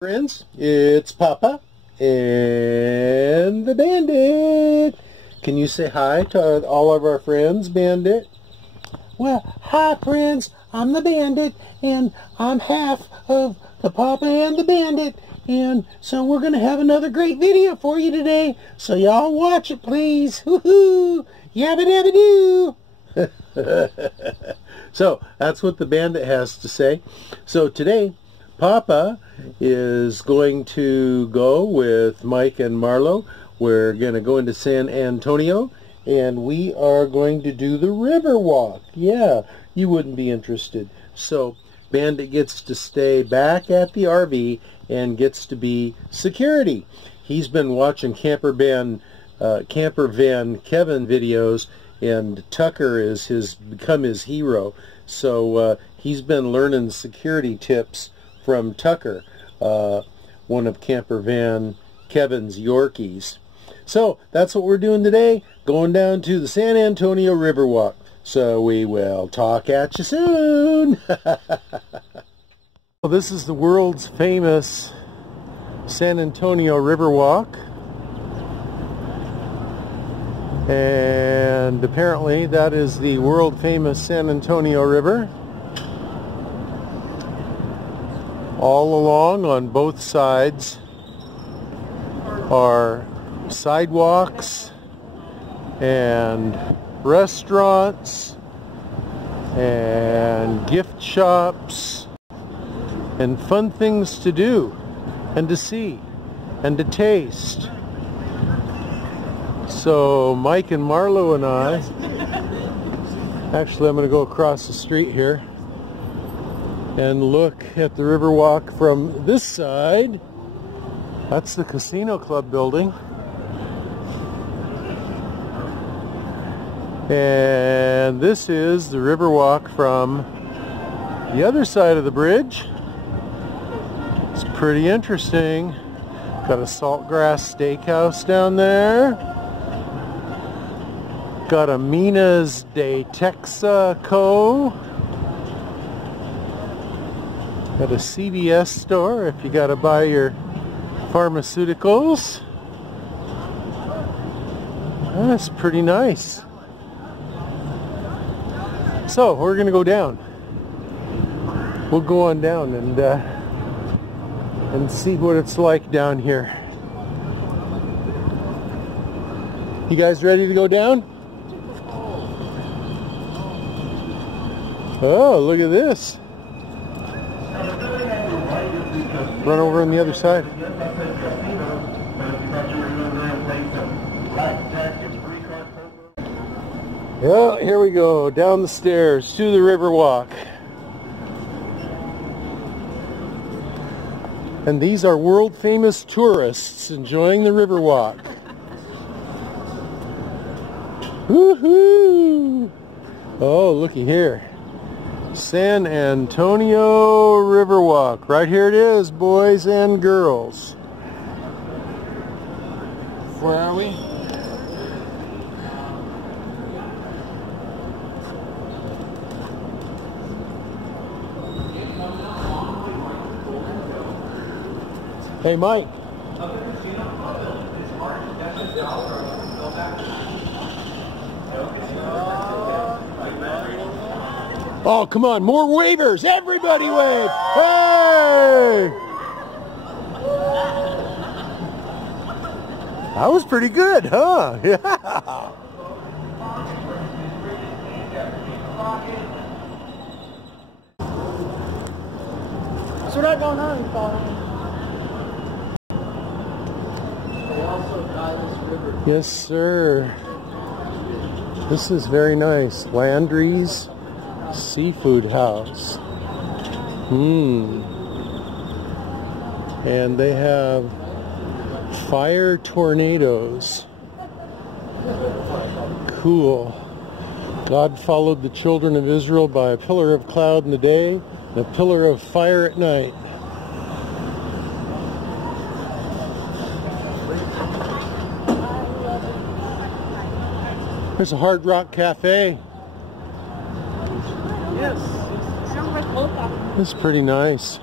Friends, it's Papa and the Bandit. Can you say hi to all of our friends, Bandit? Well, hi friends, I'm the Bandit, and I'm half of the Papa and the Bandit, and so we're going to have another great video for you today, so y'all watch it please. Woohoo! YabbaDabbaDoooooo! So, that's what the Bandit has to say. So today, Papa is going to go with Mike and Marlo. We're going to go into San Antonio, and we are going to do the Riverwalk. Yeah, you wouldn't be interested. So Bandit gets to stay back at the RV and gets to be security. He's been watching Camper Van Kevin videos, and Tucker is become his hero. So he's been learning security tips from Tucker, one of Camper Van Kevin's Yorkies. So that's what we're doing today, going down to the San Antonio Riverwalk. So we will talk at you soon. Well, this is the world's famous San Antonio Riverwalk, and apparently that is the world famous San Antonio River. All along on both sides are sidewalks and restaurants and gift shops and fun things to do and to see and to taste. So Mike and Marlo and I, actually I'm going to go across the street here and look at the Riverwalk from this side. That's the Casino Club building. And this is the Riverwalk from the other side of the bridge. It's pretty interesting. Got a Saltgrass Steakhouse down there. Got a Minas de Texaco. Got a CVS store if you got to buy your pharmaceuticals. That's pretty nice. So we're gonna go down. We'll go on down and see what it's like down here. You guys ready to go down? Oh, look at this. Run over on the other side. Yeah, here we go, down the stairs to the Riverwalk. And these are world famous tourists enjoying the Riverwalk. Woohoo! Oh, looky here. San Antonio Riverwalk. Right here it is, boys and girls. Where are we? Hey, Mike. Oh, come on, more wavers! Everybody wave! Hey! That was pretty good, huh? Yeah. So we're not going on, Paul. Yes, sir. This is very nice. Landry's Seafood House. And they have fire tornadoes. Cool. God followed the children of Israel by a pillar of cloud in the day and a pillar of fire at night. There's a Hard Rock Cafe. Yes. It's pretty nice.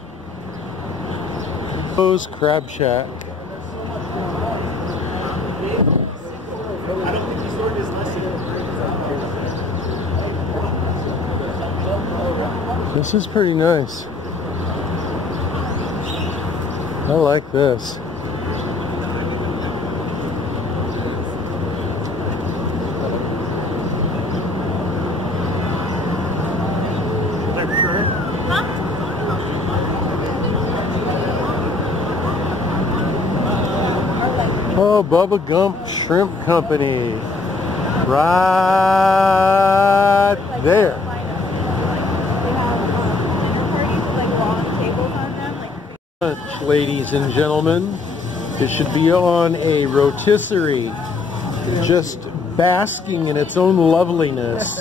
Marlo's Crab Shack. This is pretty nice. I like this. Oh, Bubba Gump Shrimp Company. Right there. Lunch, ladies and gentlemen. It should be on a rotisserie, just basking in its own loveliness.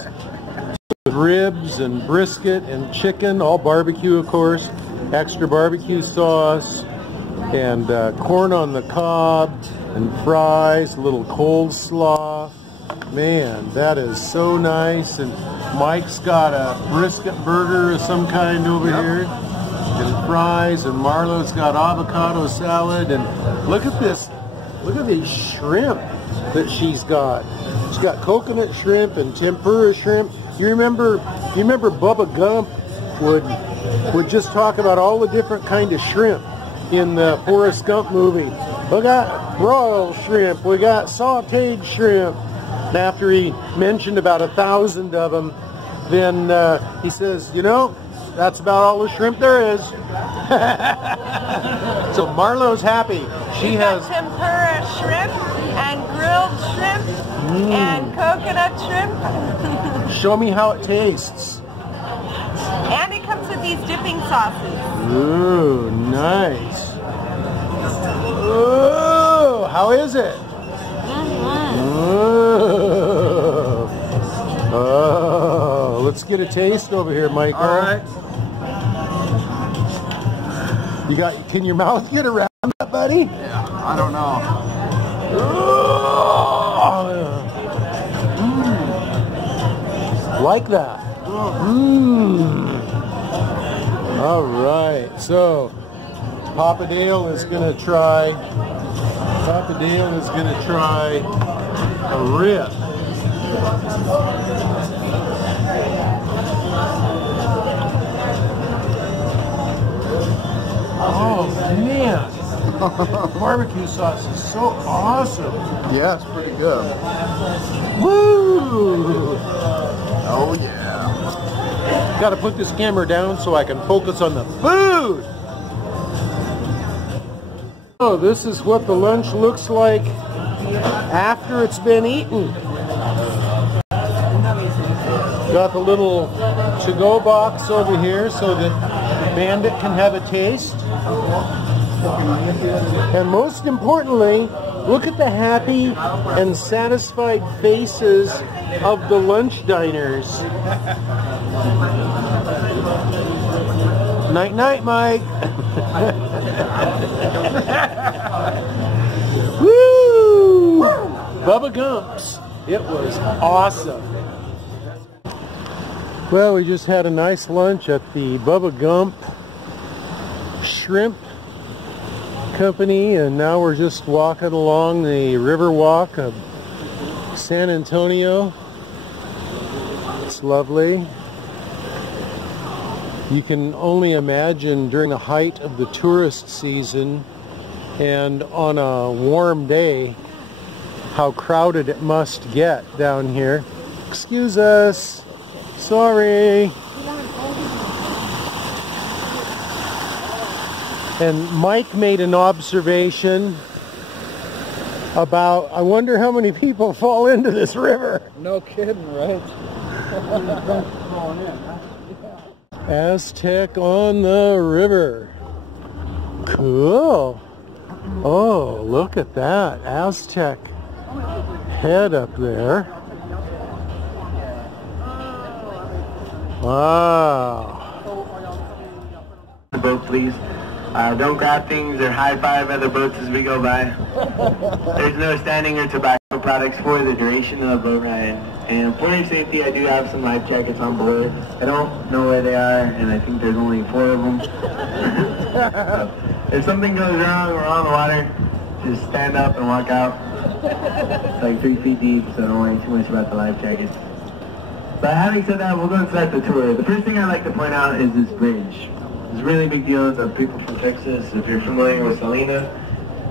With ribs and brisket and chicken, all barbecue of course, extra barbecue sauce, and corn on the cob, and fries, a little coleslaw. Man, that is so nice. And Mike's got a brisket burger of some kind over here, and fries, and Marlo's got avocado salad. And look at this, look at these shrimp that she's got. She's got coconut shrimp and tempura shrimp. You remember Bubba Gump would just talk about all the different kind of shrimp in the Forrest Gump movie. We got broiled shrimp, we got sauteed shrimp. And after he mentioned about 1,000 of them, then he says, you know, that's about all the shrimp there is. So Marlo's happy. She has tempura shrimp and grilled shrimp and coconut shrimp. Show me how it tastes. And it comes with these dipping sauces. Ooh, nice. Ooh, how is it? Ooh. Oh, let's get a taste over here, Michael. All right. You got? Can your mouth get around that, buddy? Yeah, I don't know. Like that. All right, so Papa Dale is going to try. Papa Dale is going to try a rib. Oh man, barbecue sauce is so awesome. Yeah, it's pretty good. Woo! Oh yeah. Got to put this camera down so I can focus on the food. Oh, this is what the lunch looks like after it's been eaten. Got the little to-go box over here so that Bandit can have a taste. And most importantly, look at the happy and satisfied faces of the lunch diners. Night night, Mike. Woo! Bubba Gumps. It was awesome. Well, we just had a nice lunch at the Bubba Gump Shrimp Company, and now we're just walking along the Riverwalk of San Antonio. It's lovely. You can only imagine during the height of the tourist season and on a warm day how crowded it must get down here. Excuse us. Sorry. And Mike made an observation about, I wonder how many people fall into this river. No kidding, right? Aztec on the river. Cool. Oh, look at that. Aztec head up there. Wow. The boat, please. Don't grab things or high-five other boats as we go by. There's no standing or tobacco products for the duration of the boat ride. And for your safety, I do have some life jackets on board. I don't know where they are, and I think there's only 4 of them. If something goes wrong, we're on the water, just stand up and walk out. It's like 3 feet deep, so don't worry too much about the life jackets. But having said that, we'll go and start the tour. The first thing I'd like to point out is this bridge. It's a really big deal to people from Texas. If you're familiar with Selena,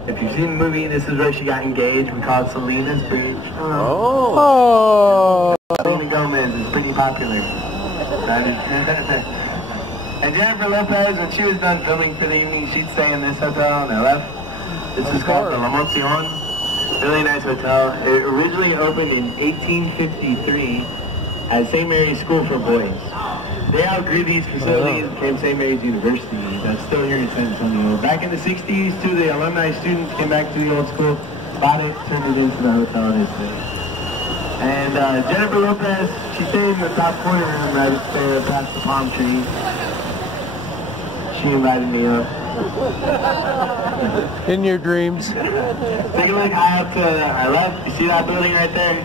if you've seen the movie, this is where she got engaged. We call it Selena's Bridge. Oh. Selena Gomez is pretty popular. And Jennifer Lopez, when she was done filming for the evening, she'd stay in this hotel on the left. This is called the La Moncion. Really nice hotel. It originally opened in 1853 as St. Mary's School for Boys. They outgrew these facilities and became St. Mary's University. That's still here in San Antonio. Back in the 60s, two of the alumni students came back to the old school, bought it, turned it into the hotel it is today. And Jennifer Lopez, she stayed in the top corner room right up there past the palm tree. She invited me up. In your dreams. Take a look high up to our left. You see that building right there?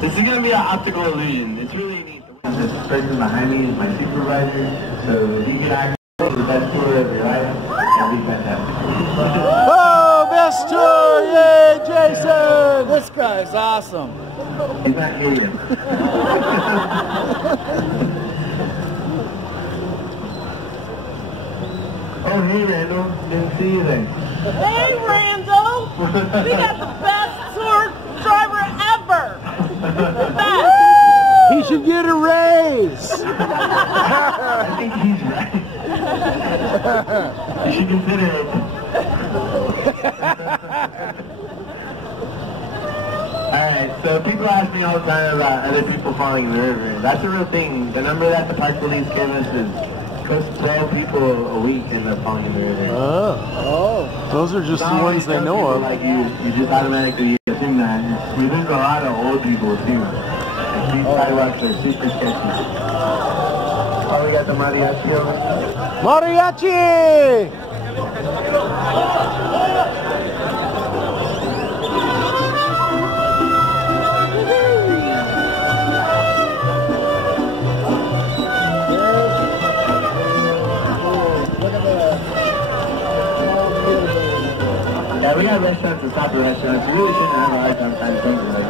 This is going to be an optical illusion. It's really neat. This person behind me is my supervisor. So if you can act the best tour of your life, that'd be fantastic. Oh, best tour! Yay, Jason! This guy's awesome. He's not here yet. Oh, hey, Randall. Didn't see you there. Hey, Randall! We got the best tour driver ever! The best! He should get a raise! I think he's right. You should consider it. Alright, so people ask me all the time about other people falling in the river. That's a real thing. The number that the park police gave us is close to 12 people a week end up falling in the river. Oh. Those are just the ones they know of. Like you just automatically assume that. We lose a lot of old people too. Like these sidewalks are super sketchy. Oh, we got the mariachi over. Mariachi! Yeah, we got restaurants and top restaurants. We really shouldn't have a hard time finding something like that.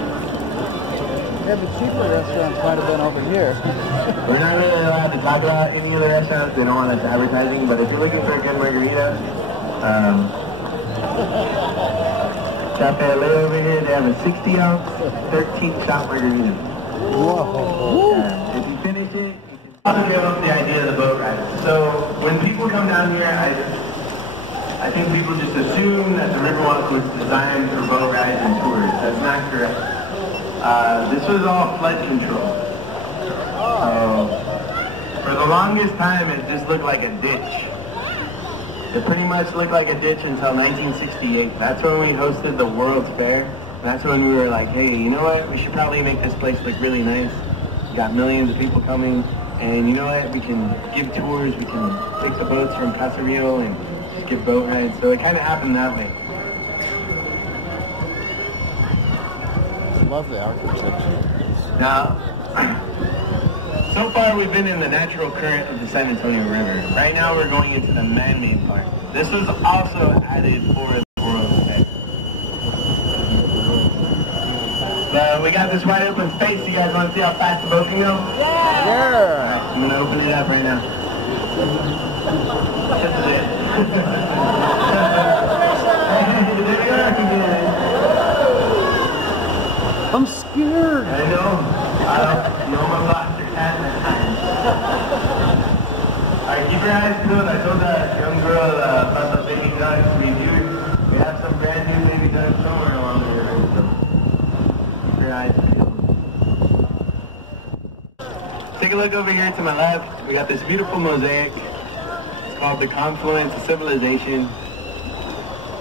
Yeah, the cheaper restaurants might have been over here. We're not really allowed to talk about any of the restaurants. They don't want us advertising, but if you're looking for a good margarita, Cafe LA over here, they have a 60-ounce, 13-shot margarita. Whoa. Yeah, if you finish it, you can also give up the idea of the boat ride. So when people come down here, I think people just assume that the Riverwalk was designed for boat rides and tours. That's not correct. This was all flood control. So, for the longest time, it just looked like a ditch. It pretty much looked like a ditch until 1968. That's when we hosted the World's Fair. That's when we were like, hey, you know what? We should probably make this place look really nice. We got millions of people coming. And you know what? We can give tours. We can take the boats from Casa Rio and just give boat rides. So it kind of happened that way. Love the architecture. Now, so far we've been in the natural current of the San Antonio River. Right now we're going into the man-made part. This was also added for the World's Fair. But we got this wide open space. You guys want to see how fast the boat can go? Yeah! Alright, I'm going to open it up right now. This is it. Hey, there we are again. I'm scared. I know. You almost lost your hat that time. Alright, keep your eyes peeled. I told that young girl about the baby ducks we viewed. We have some brand new baby ducks somewhere along the river. So keep your eyes peeled. Take a look over here to my left. We got this beautiful mosaic. It's called The Confluence of Civilization.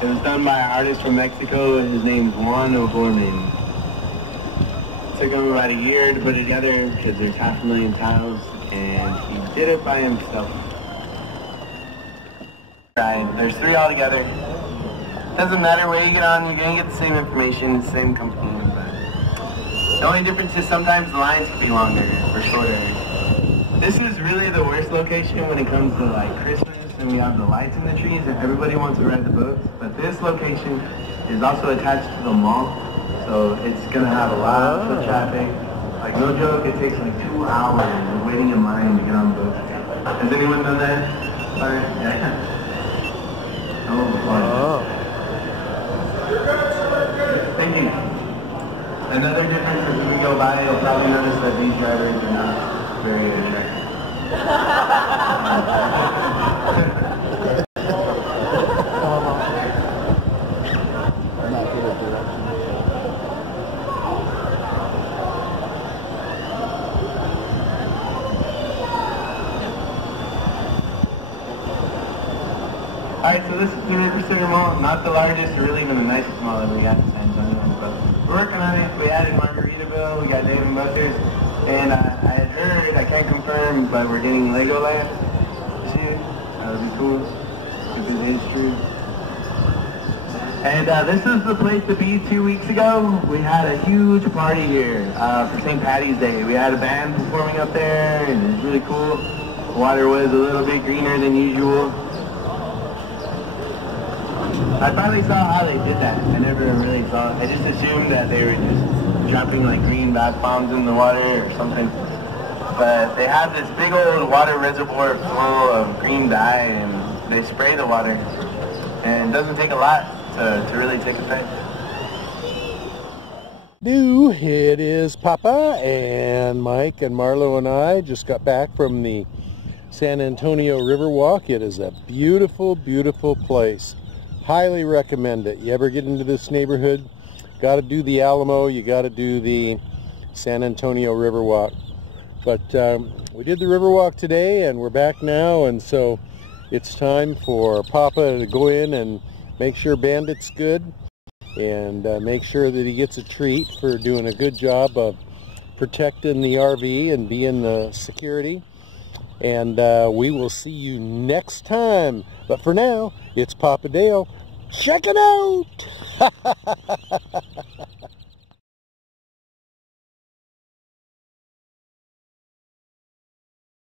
It was done by an artist from Mexico. His name's Juan O'Gorman. It took him about a year to put it together because there's 500,000 tiles, and he did it by himself. There's 3 altogether. Doesn't matter where you get on, you're going to get the same information, the same company, but the only difference is sometimes the lines can be longer or shorter. This is really the worst location when it comes to like Christmas then we have the lights in the trees, and everybody wants to ride the boats. But this location is also attached to the mall, so it's going to have a lot of foot traffic. Like, no joke, it takes like 2 hours of waiting in line to get on the boat. Has anyone done that? Alright, yeah. Oh. Thank you. Another difference is when we go by, you'll probably notice that these drivers are not very attractive. Alright, so this is the River Center Mall, not the largest or really even the nicest mall that we got in San Antonio, but we're working on it. We added Margaritaville, we got Dave & Buster's, and I had heard, I can't confirm, but we're getting Legoland this year. That would be cool, if it is true. And this is the place to be 2 weeks ago. We had a huge party here for St. Patty's Day. We had a band performing up there, and it was really cool. The water was a little bit greener than usual. I finally saw how they did that. I never really saw it. I just assumed that they were just dropping like green bath bombs in the water or something. But they have this big old water reservoir full of green dye, and they spray the water. And it doesn't take a lot to really take effect. It is Papa and Mike and Marlo and I just got back from the San Antonio Riverwalk. It is a beautiful, beautiful place. Highly recommend it. You ever get into this neighborhood, got to do the Alamo, you got to do the San Antonio Riverwalk. But we did the Riverwalk today, and we're back now, and so it's time for Papa to go in and make sure Bandit's good, and make sure that he gets a treat for doing a good job of protecting the RV and being the security. And we will see you next time. But for now, it's Papa Dale. Check it out!